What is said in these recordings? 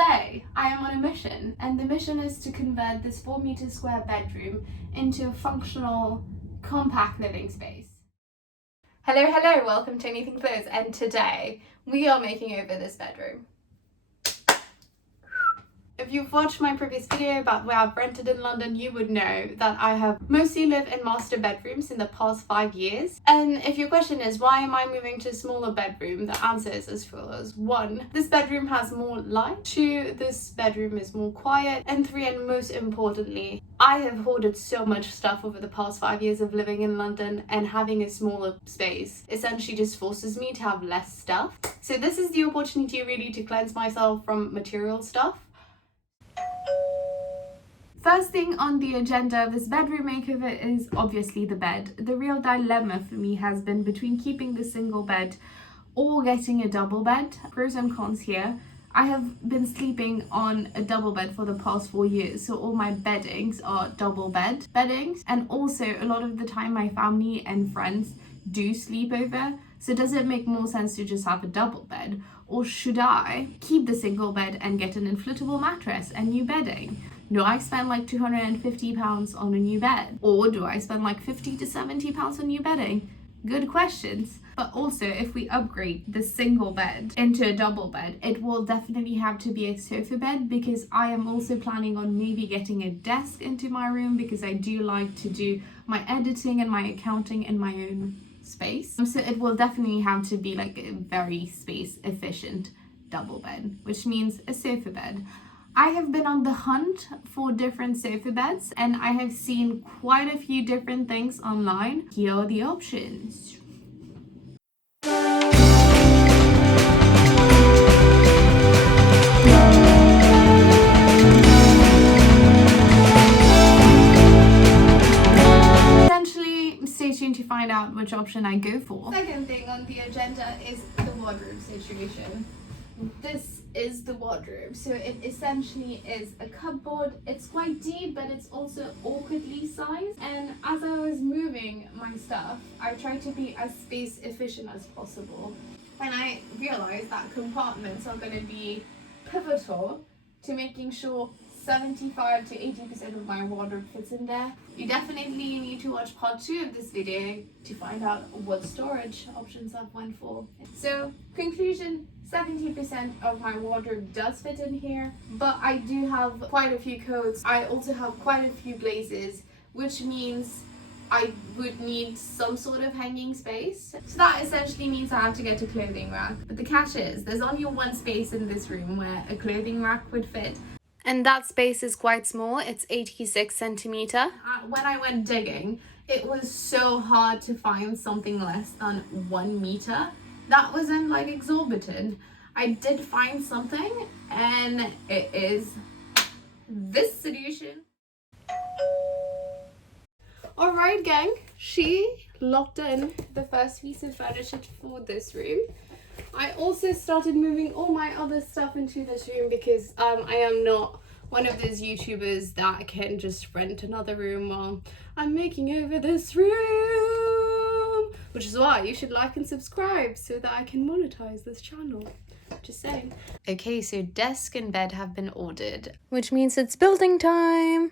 Today, I am on a mission, and the mission is to convert this 4-meter square bedroom into a functional, compact living space. Hello, welcome to Anything Clothes, and today we are making over this bedroom. If you've watched my previous video about where I've rented in London, you would know that I have mostly lived in master bedrooms in the past 5 years. And if your question is, why am I moving to a smaller bedroom? The answer is as follows. 1, this bedroom has more light. 2, this bedroom is more quiet. And 3, and most importantly, I have hoarded so much stuff over the past 5 years of living in London, and having a smaller space essentially just forces me to have less stuff. So this is the opportunity really to cleanse myself from material stuff. First thing on the agenda of this bedroom makeover is obviously the bed. The real dilemma for me has been between keeping the single bed or getting a double bed. Pros and cons here. I have been sleeping on a double bed for the past 4 years, so all my beddings are double bed beddings, and also a lot of the time my family and friends do sleep over. So does it make more sense to just have a double bed, or should I keep the single bed and get an inflatable mattress and new bedding? Do I spend like £250 on a new bed, or do I spend like £50 to £70 on new bedding? Good questions. But also, if we upgrade the single bed into a double bed, it will definitely have to be a sofa bed, because I am also planning on maybe getting a desk into my room, because I do like to do my editing and my accounting in my own space. So it will definitely have to be like a very space efficient double bed, which means a sofa bed. I have been on the hunt for different sofa beds, and I have seen quite a few different things online. Here are the options. Essentially, stay tuned to find out which option I go for. Second thing on the agenda is the wardrobe situation. This is the wardrobe. So it essentially is a cupboard. It's quite deep, but it's also awkwardly sized. And as I was moving my stuff, I tried to be as space efficient as possible. And I realized that compartments are going to be pivotal to making sure 75 to 80% of my wardrobe fits in there. You definitely need to watch part 2 of this video to find out what storage options I've went for. So, conclusion, 70% of my wardrobe does fit in here, but I do have quite a few coats. I also have quite a few blazers, which means I would need some sort of hanging space. So that essentially means I have to get a clothing rack. But the catch is, there's only one space in this room where a clothing rack would fit. And that space is quite small. It's 86 centimeter. When I went digging, it was so hard to find something less than 1 meter. That wasn't like exorbitant. I did find something, and it is this solution. Alright gang, she locked in the first piece of furniture for this room. I also started moving all my other stuff into this room, because I am not one of those YouTubers that can just rent another room while I'm making over this room. Which is why you should like and subscribe so that I can monetize this channel. Just saying. Okay, so desk and bed have been ordered, which means it's building time.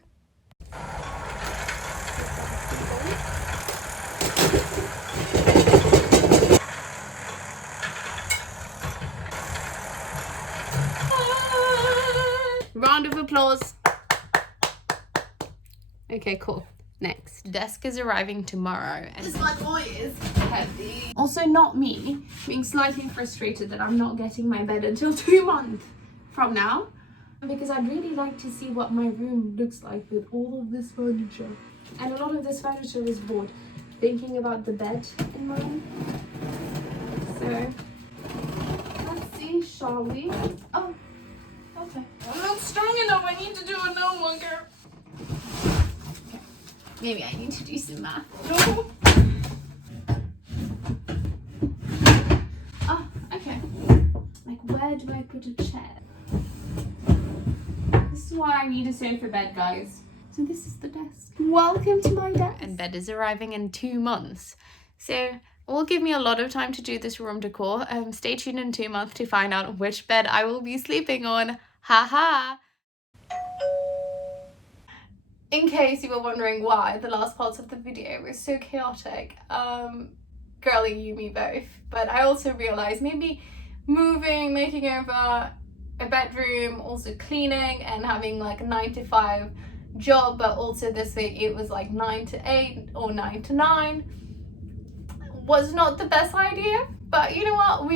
Round of applause. Okay, cool. Next. Desk is arriving tomorrow, and this bad boy is heavy. Also not me being slightly frustrated that I'm not getting my bed until 2 months from now, because I'd really like to see what my room looks like with all of this furniture. And a lot of this furniture was bought thinking about the bed in mind. So let's see, shall we? Oh, okay. I'm not strong enough. I need to do a no one, girl. Okay. Maybe I need to do some math. No. Oh, okay. Like, where do I put a chair? This is why I need a sofa bed, guys. So this is the desk. Welcome to my desk. And bed is arriving in 2 months. So it will give me a lot of time to do this room decor. Stay tuned in 2 months to find out which bed I will be sleeping on. Haha! In case you were wondering why the last parts of the video were so chaotic, girly, you, me both. But I also realized maybe moving, making over a bedroom, also cleaning and having like a 9 to 5 job, but also this week it was like 9 to 8 or 9 to 9, was not the best idea. But you know what,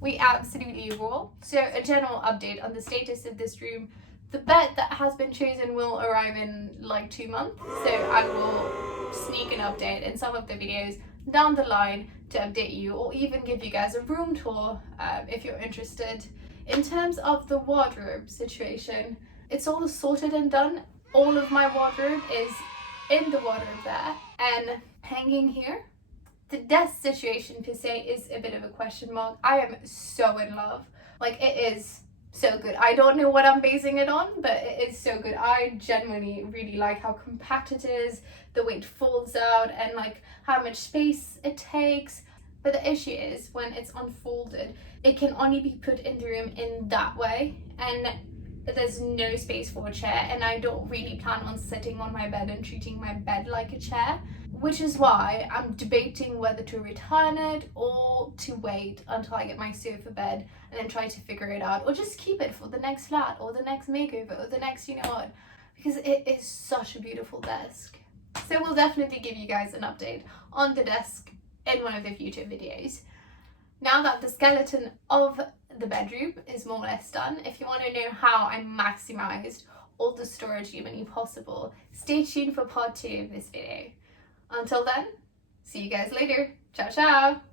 we absolutely roll. So a general update on the status of this room. The bed that has been chosen will arrive in like 2 months, so I will sneak an update in some of the videos down the line to update you, or even give you guys a room tour if you're interested. In terms of the wardrobe situation, it's all sorted and done. All of my wardrobe is in the wardrobe there and hanging here. The desk situation per se is a bit of a question mark. I am so in love. Like, it is so good. I don't know what I'm basing it on, but it is so good. I genuinely really like how compact it is, the way it folds out, and like how much space it takes. But the issue is when it's unfolded, it can only be put in the room in that way, and there's no space for a chair, and I don't really plan on sitting on my bed and treating my bed like a chair, which is why I'm debating whether to return it or to wait until I get my sofa bed and then try to figure it out, or just keep it for the next flat or the next makeover or the next, you know what, because it is such a beautiful desk. So we'll definitely give you guys an update on the desk in one of the future videos. Now that the skeleton of the bedroom is more or less done, if you want to know how I maximized all the storage humanly possible, stay tuned for part 2 of this video. Until then, see you guys later. Ciao, ciao!